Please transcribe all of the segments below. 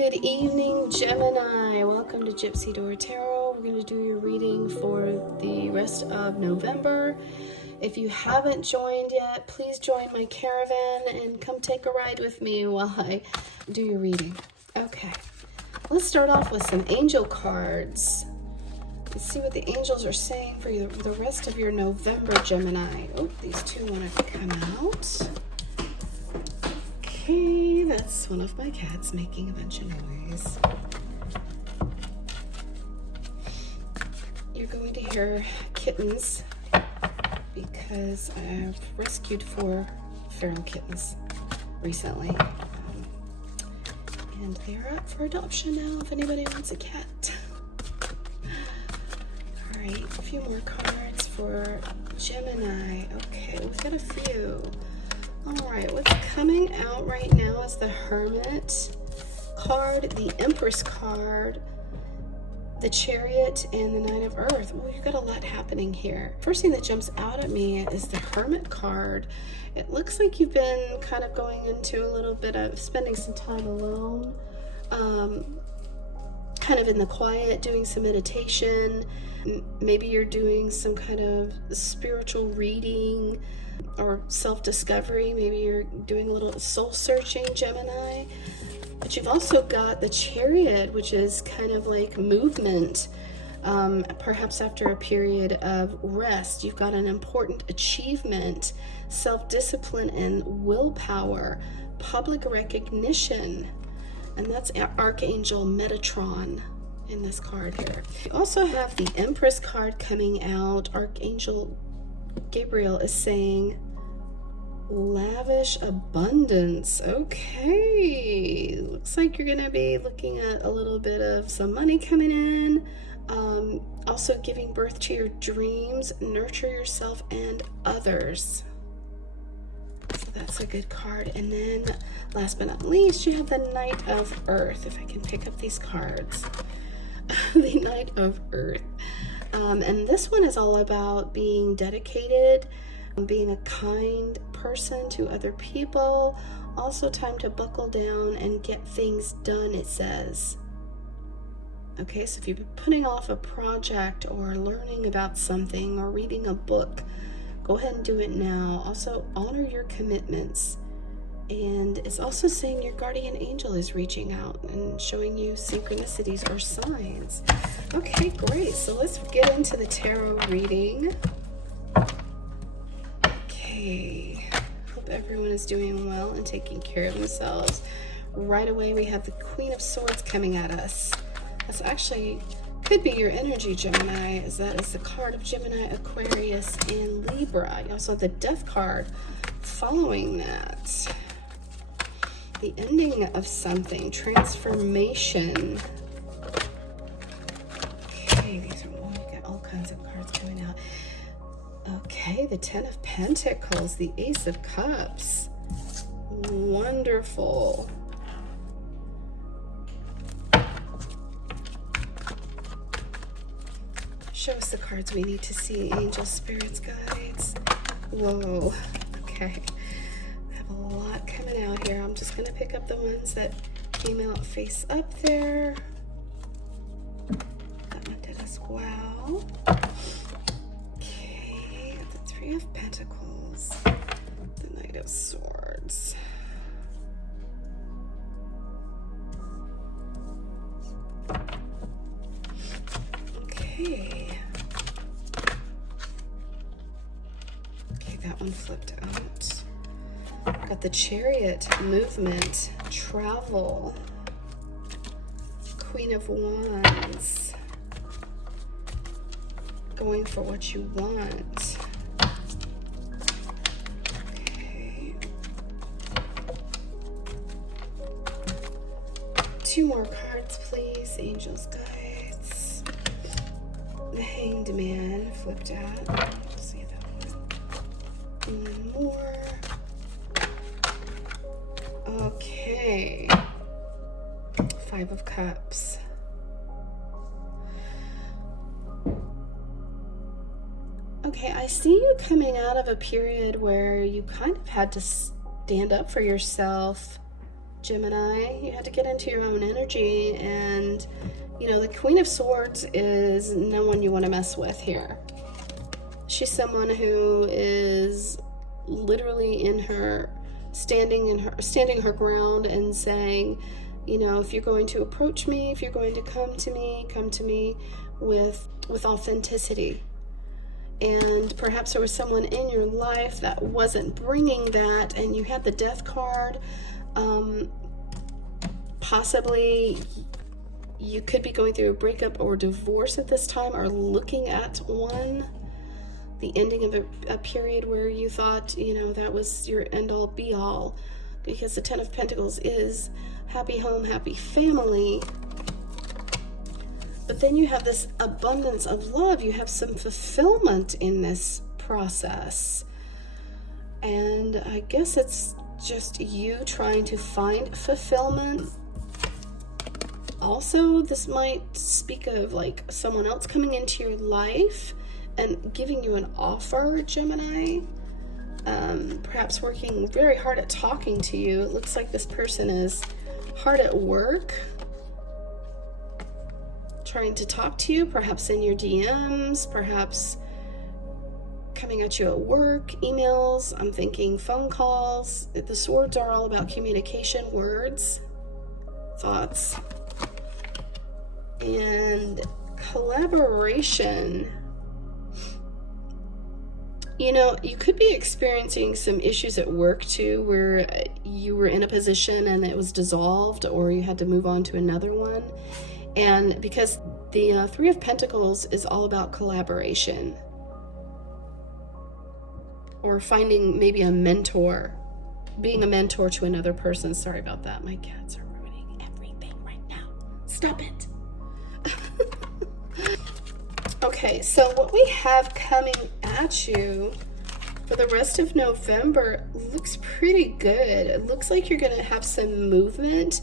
Good evening, Gemini. Welcome to Gypsy Door Tarot. We're going to do your reading for the rest of November. If you haven't joined yet, please join my caravan and come take a ride with me while I do your reading. Okay, let's start off with some angel cards. Let's see what the angels are saying for you the rest of your November, Gemini. Oh, these two want to come out. Okay, that's one of my cats making a bunch of noise. You're going to hear kittens because I've rescued 4 feral kittens recently. And they're up for adoption now if anybody wants a cat. All right, a few more cards for Gemini. Okay, we've got a few. All right, what's coming out right now is the Hermit card, the Empress card, the Chariot, and the Knight of Earth. Well, you've got a lot happening here. First thing that jumps out at me is the Hermit card. It looks like you've been kind of going into a little bit of spending some time alone, kind of in the quiet, doing some meditation. Maybe you're doing some kind of spiritual reading or self-discovery. Maybe you're doing a little soul searching, Gemini. But you've also got the Chariot, which is kind of like movement, perhaps after a period of rest. You've got an important achievement, self-discipline and willpower, public recognition, and that's Archangel Metatron in this card here. You also have the Empress card coming out. Archangel Gabriel is saying lavish abundance. Okay, looks like you're gonna be looking at a little bit of some money coming in. Also giving birth to your dreams, nurture yourself and others. So that's a good card. And then last but not least, you have the Knight of Earth. If I can pick up these cards. The Knight of Earth. And this one is all about being dedicated, being a kind person to other people. Also time to buckle down and get things done, it says. Okay, so if you've been putting off a project or learning about something or reading a book, go ahead and do it now. Also honor your commitments. And it's also saying your guardian angel is reaching out and showing you synchronicities or signs. Okay, great. So let's get into the tarot reading. Okay. Hope everyone is doing well and taking care of themselves. Right away, we have the Queen of Swords coming at us. That's actually could be your energy, Gemini, as that is the card of Gemini, Aquarius, and Libra. You also have the Death card following that. The ending of something, transformation. Okay, these are, oh, you got all kinds of cards coming out. Okay, the 10 of Pentacles, the Ace of Cups. Wonderful. Show us the cards we need to see, angels, spirits, guides. Whoa, okay. A lot coming out here. I'm just going to pick up the ones that came out face up there. That one did as well. Okay, the 3 of Pentacles, the Knight of Swords. Okay. Okay, that one flipped out. Got the Chariot, movement, travel, Queen of Wands, going for what you want. Okay. 2 more cards, please, angels, guides. The Hanged Man flipped out. Let's see that one. One more. Okay, 5 of Cups. Okay, I see you coming out of a period where you kind of had to stand up for yourself Gemini. You have to get into your own energy, and the Queen of Swords is no one you want to mess with here. She's someone who is literally standing her ground and saying, if you're going to approach me, if you're going to come to me with authenticity. And perhaps there was someone in your life that wasn't bringing that, and you had the Death card. Possibly you could be going through a breakup or divorce at this time, or looking at one. The ending of a period where you thought, that was your end-all be-all, because the Ten of Pentacles is happy home, happy family. But then you have this abundance of love. You have some fulfillment in this process. And I guess it's just you trying to find fulfillment. Also, this might speak of like someone else coming into your life and giving you an offer, Gemini. Perhaps working very hard at talking to you. It looks like this person is hard at work, trying to talk to you, perhaps in your DMs, perhaps coming at you at work, emails. I'm thinking phone calls. The swords are all about communication, words, thoughts, and collaboration. You could be experiencing some issues at work too, where you were in a position and it was dissolved, or you had to move on to another one. And because the Three of Pentacles is all about collaboration, or finding maybe a mentor, being a mentor to another person. Sorry about that. My cats are ruining everything right now. Stop it. Okay, so what we have coming at you for the rest of November looks pretty good. It looks like you're going to have some movement.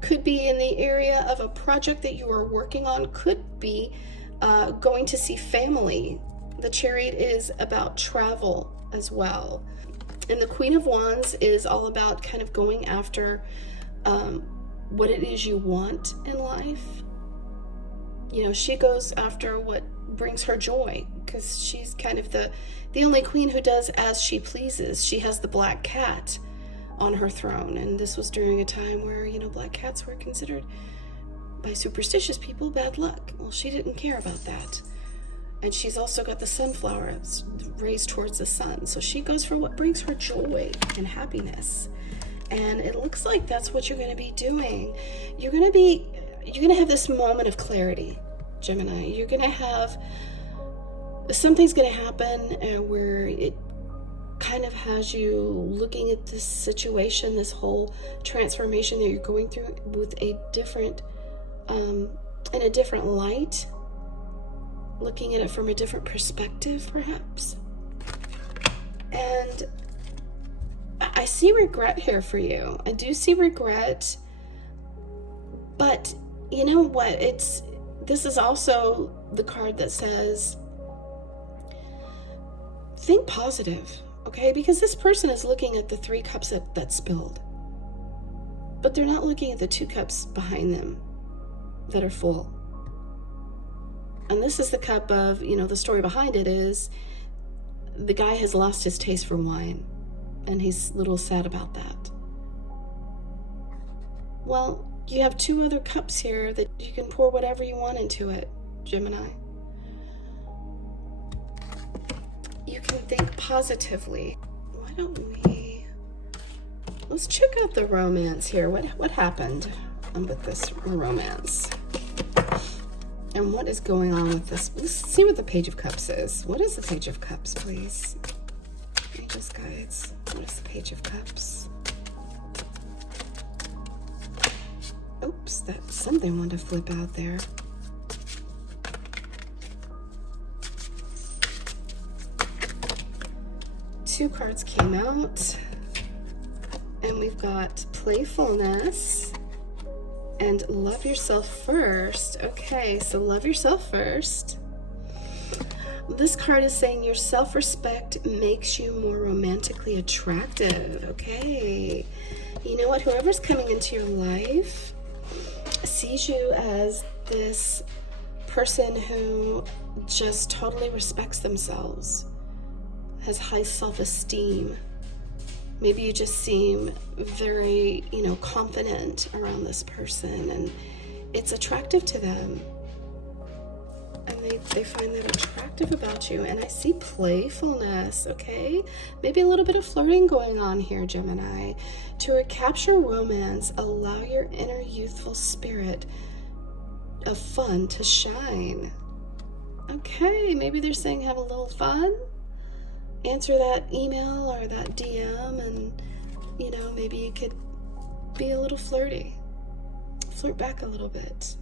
Could be in the area of a project that you are working on. Could be going to see family. The Chariot is about travel as well. And the Queen of Wands is all about kind of going after what it is you want in life. She goes after what brings her joy, because she's kind of the only queen who does as she pleases. She has the black cat on her throne, and this was during a time where black cats were considered by superstitious people bad luck. Well, she didn't care about that. And she's also got the sunflower. It's raised towards the sun, so she goes for what brings her joy and happiness. And it looks like that's what you're going to be doing. You're going to have this moment of clarity, Gemini. You're going to have, something's going to happen where it kind of has you looking at this situation, this whole transformation that you're going through with a different, in a different light, looking at it from a different perspective, perhaps. And I see regret here for you. I do see regret, but you know what? This is also the card that says, think positive, okay? Because this person is looking at the 3 cups that spilled, but they're not looking at the 2 cups behind them that are full. And this is the cup of, the story behind it is the guy has lost his taste for wine, and he's a little sad about that. Well, you have 2 other cups here that you can pour whatever you want into it, Gemini. You can think positively. Why don't let's check out the romance here. What happened with this romance? And what is going on with this? Let's see what the Page of Cups is. What is the Page of Cups, please? Angels, guides. What is the Page of Cups? Oops, that's something wanted to flip out there. Two cards came out, and we've got playfulness and love yourself first. Okay, so love yourself first. This card is saying your self-respect makes you more romantically attractive. Okay, You know what? Whoever's coming into your life sees you as this person who just totally respects themselves, has high self-esteem. Maybe you just seem very, confident around this person, and it's attractive to them. And they find that attractive about you. And I see playfulness, okay? Maybe a little bit of flirting going on here, Gemini. To recapture romance, allow your inner youthful spirit of fun to shine. Okay, maybe they're saying have a little fun. Answer that email or that DM, and, maybe you could be a little flirty. Flirt back a little bit.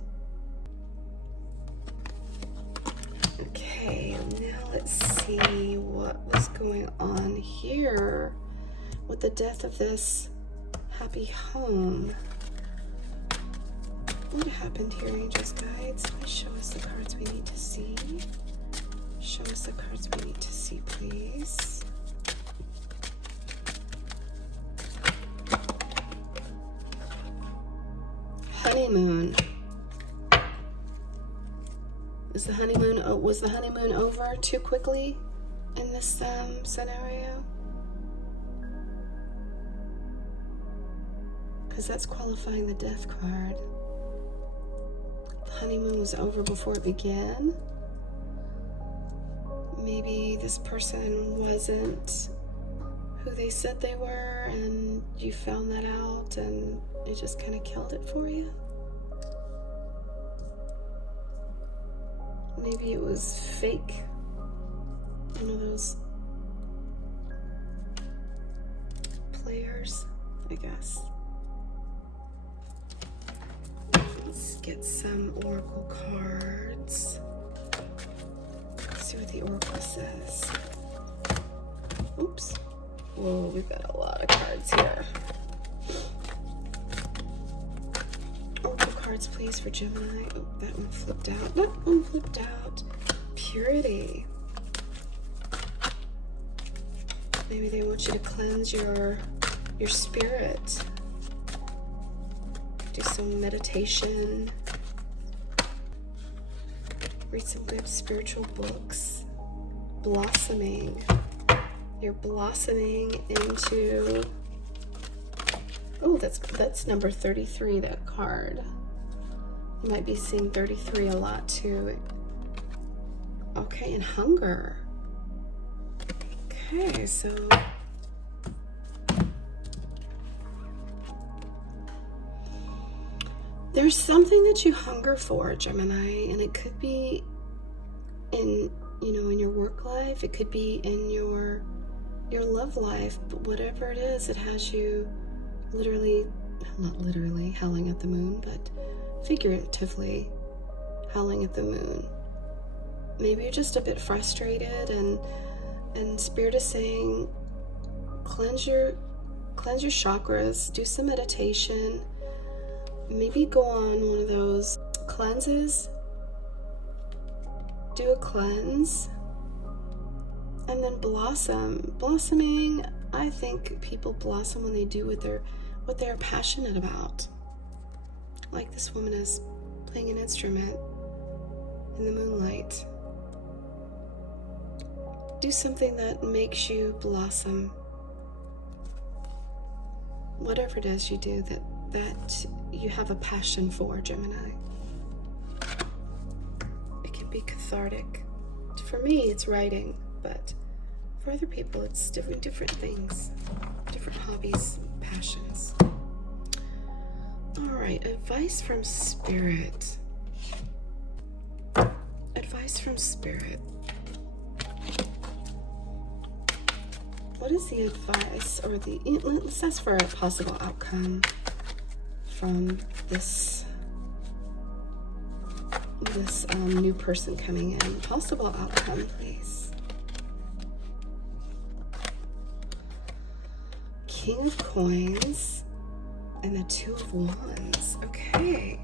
Okay, now let's see what was going on here with the death of this happy home. What happened here, angels, guides? Please show us the cards we need to see. Show us the cards we need to see, please. Honeymoon. Was the honeymoon over too quickly in this scenario? Because that's qualifying the death card. The honeymoon was over before it began. Maybe this person wasn't who they said they were, and you found that out, and it just kind of killed it for you. Maybe it was fake. One of those players, I guess. Let's get some oracle cards. Let's see what the oracle says. Oops. Whoa, we've got a lot of cards here. Oracle cards, please, for Gemini. Oh, that one flipped out. That one flipped out. Purity. Maybe they want you to cleanse your spirit. Do some meditation. Read some good spiritual books. Blossoming. You're blossoming into... Oh, that's number 33, that card. You might be seeing 33 a lot too. Okay, and hunger. Okay, so... there's something that you hunger for, Gemini, and it could be in, in your work life. It could be in your love life, but whatever it is, it has you literally, not literally howling at the moon, but figuratively howling at the moon. Maybe you're just a bit frustrated, and Spirit is saying, cleanse your chakras, do some meditation. Maybe go on one of those cleanses. Do a cleanse. And then blossom. Blossoming, I think people blossom when they do what they're passionate about. Like this woman is playing an instrument in the moonlight. Do something that makes you blossom. Whatever it is you do that you have a passion for, Gemini. It can be cathartic. For me, it's writing, but for other people, it's different things, different hobbies, passions. All right, advice from Spirit. Advice from Spirit. What is the advice, or let's ask for a possible outcome from this new person coming in. Possible outcome, please. King of Coins and the Two of Wands. Okay.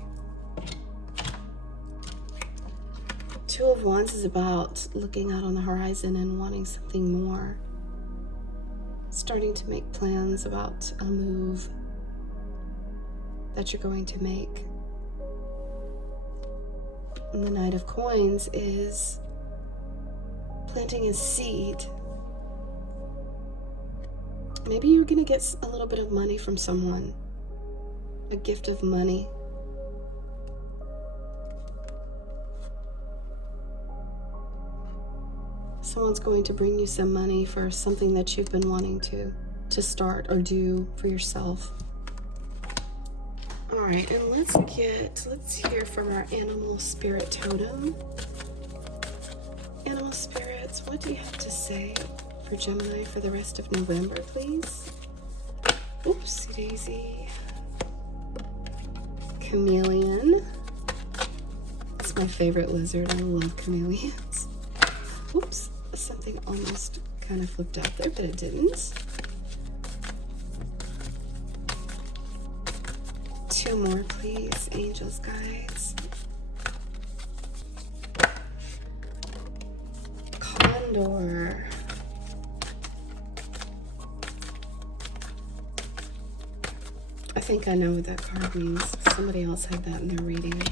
Two of Wands is about looking out on the horizon and wanting something more. Starting to make plans about a move. that you're going to make. And the Knight of Coins is planting a seed. Maybe you're going to get a little bit of money from someone, a gift of money. Someone's going to bring you some money for something that you've been wanting to start or do for yourself. All right, and let's hear from our animal spirit totem. Animal spirits, what do you have to say for Gemini for the rest of November, please? Oopsie daisy. Chameleon. It's my favorite lizard. I love chameleons. Oops, something almost kind of flipped out there, but it didn't. Two more, please, angels, guides. Condor. I think I know what that card means. Somebody else had that in their reading.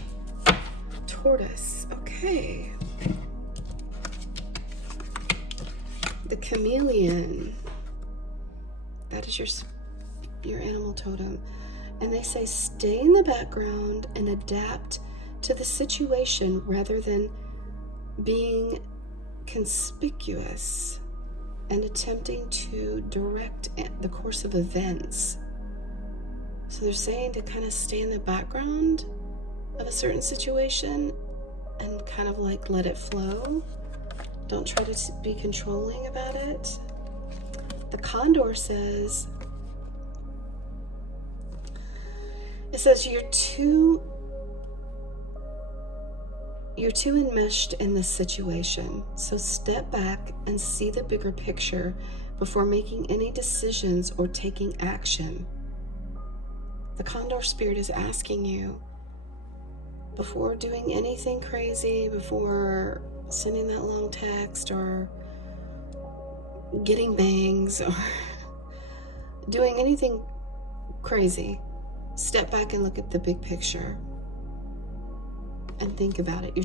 Tortoise. Okay. The chameleon. That is your animal totem. And they say stay in the background and adapt to the situation rather than being conspicuous and attempting to direct the course of events. So they're saying to kind of stay in the background of a certain situation and kind of like let it flow. Don't try to be controlling about it. The condor says, you're too enmeshed in this situation. So step back and see the bigger picture before making any decisions or taking action. The condor spirit is asking you, before doing anything crazy, before sending that long text or getting bangs or doing anything crazy, step back and look at the big picture and think about it. You're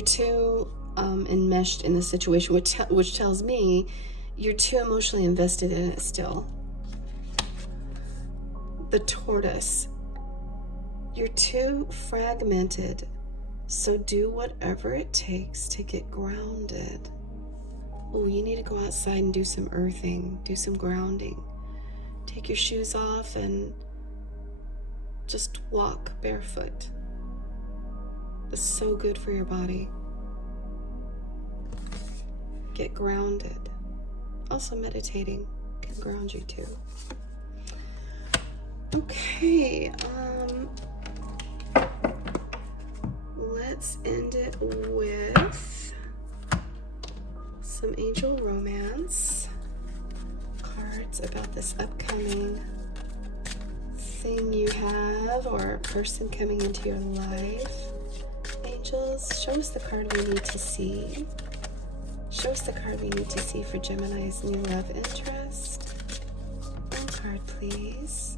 too enmeshed in the situation, which tells me you're too emotionally invested in it still. The tortoise. You're too fragmented, so do whatever it takes to get grounded. Oh, you need to go outside and do some earthing, do some grounding. Take your shoes off and just walk barefoot. It's so good for your body. Get grounded. Also, meditating can ground you too. Okay, let's end it with some angel romance cards about this upcoming thing you have or person coming into your life. Angels, show us the card we need to see. Show us the card we need to see for Gemini's new love interest. One card, please.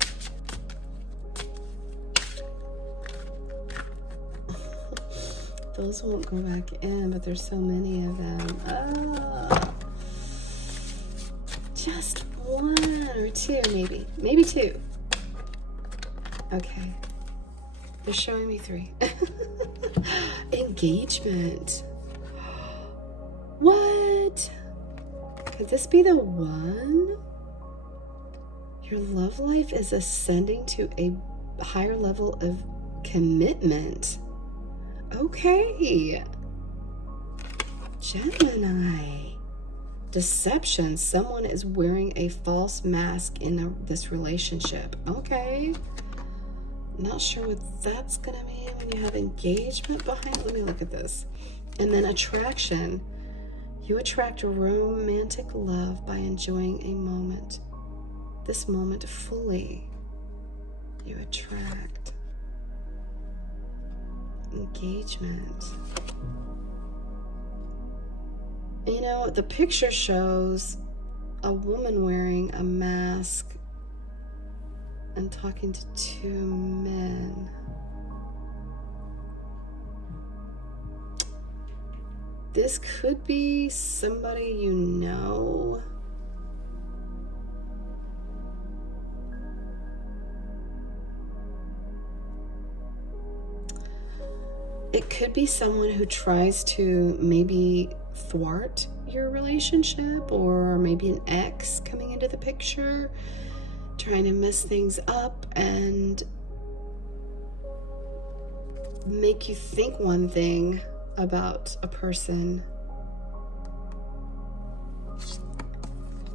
Those won't go back in, but there's so many of them. Oh. Just one or two, maybe. Maybe two. Okay. They're showing me three. Engagement. What? Could this be the one? Your love life is ascending to a higher level of commitment. Okay. Gemini. Deception. Someone is wearing a false mask in this relationship. Okay. Not sure what that's going to mean when you have engagement behind it. Let me look at this. And then attraction. You attract romantic love by enjoying a moment. This moment fully. You attract engagement. You know, the picture shows a woman wearing a mask and talking to two men. This could be somebody you know. It could be someone who tries to maybe thwart your relationship, or maybe an ex coming into the picture, trying to mess things up and make you think one thing about a person.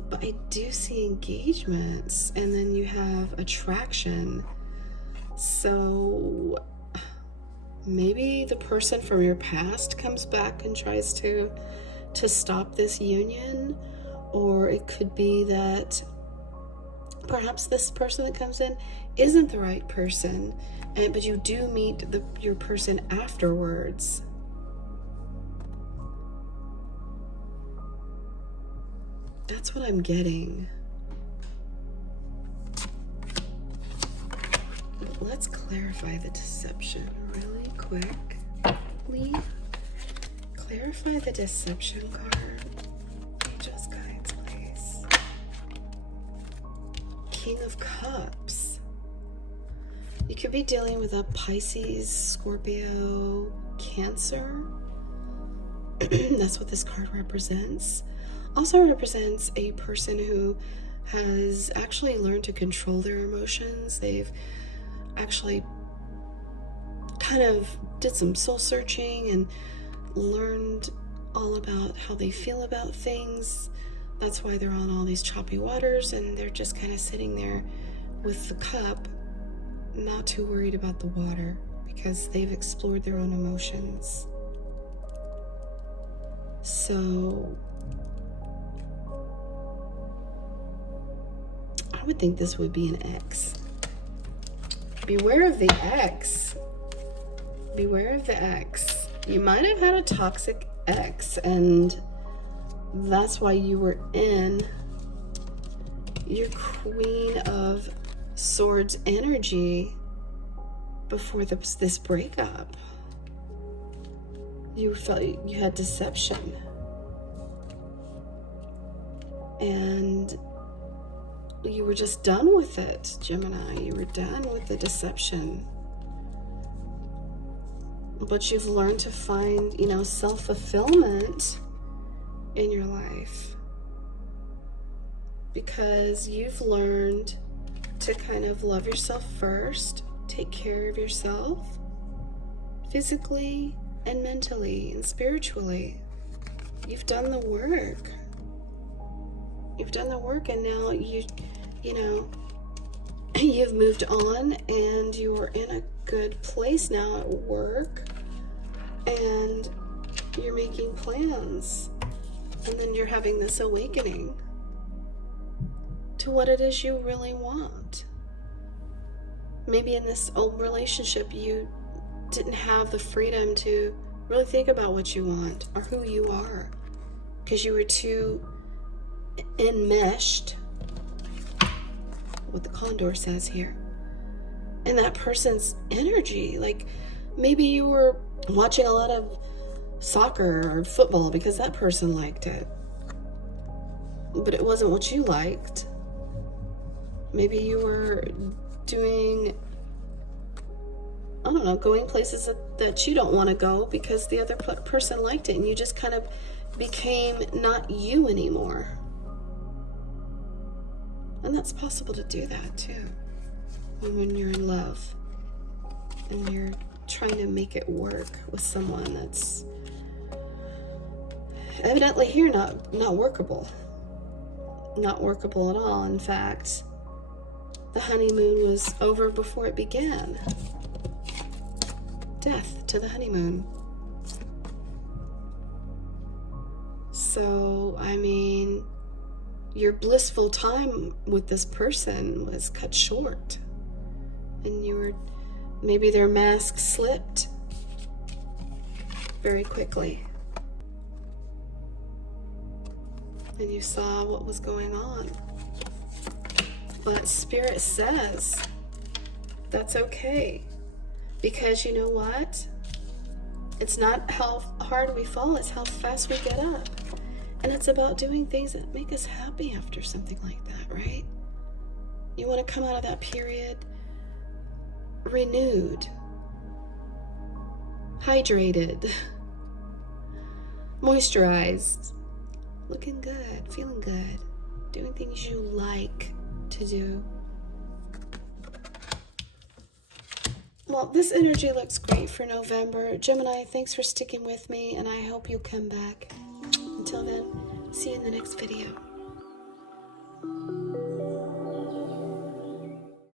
But I do see engagements, and then you have attraction. So maybe the person from your past comes back and tries to stop this union, or it could be that perhaps this person that comes in isn't the right person, but you do meet your person afterwards. That's what I'm getting. Let's clarify the deception really quickly. Clarify the deception card. Angels, guides, please. King of Cups. You could be dealing with a Pisces, Scorpio, Cancer. That's what this card represents. Also represents a person who has actually learned to control their emotions. They've actually kind of did some soul searching and learned all about how they feel about things. That's why they're on all these choppy waters, and they're just kind of sitting there with the cup, not too worried about the water, because they've explored their own emotions. So I would think this would be an ex. Beware of the ex. Beware of the ex. You might have had a toxic ex, and that's why you were in your Queen of Swords energy before this breakup. You felt you had deception. And you were just done with it, Gemini. You were done with the deception. But you've learned to find, self-fulfillment in your life, because you've learned to kind of love yourself first, take care of yourself physically and mentally and spiritually. You've done the work. You've done the work, and now you've moved on, and you're in a good place now at work, and you're making plans, and then you're having this awakening to what it is you really want. Maybe in this old relationship you didn't have the freedom to really think about what you want or who you are, because you were too enmeshed, what the condor says here, and that person's energy. Like maybe you were watching a lot of soccer or football because that person liked it, but it wasn't what you liked. Maybe you were doing, going places that you don't want to go because the other person liked it, and you just kind of became not you anymore. And that's possible to do that too, when you're in love and you're trying to make it work with someone that's evidently here not workable. Not workable at all. In fact, the honeymoon was over before it began. Death to the honeymoon. So, your blissful time with this person was cut short, and maybe their mask slipped very quickly, and you saw what was going on, But Spirit says that's okay. Because you know what? It's not how hard we fall, it's how fast we get up. And it's about doing things that make us happy after something like that, right? You want to come out of that period renewed, hydrated, moisturized, looking good, feeling good, doing things you like to do. Well, this energy looks great for November. Gemini, thanks for sticking with me, and I hope you come back. Until then, see you in the next video.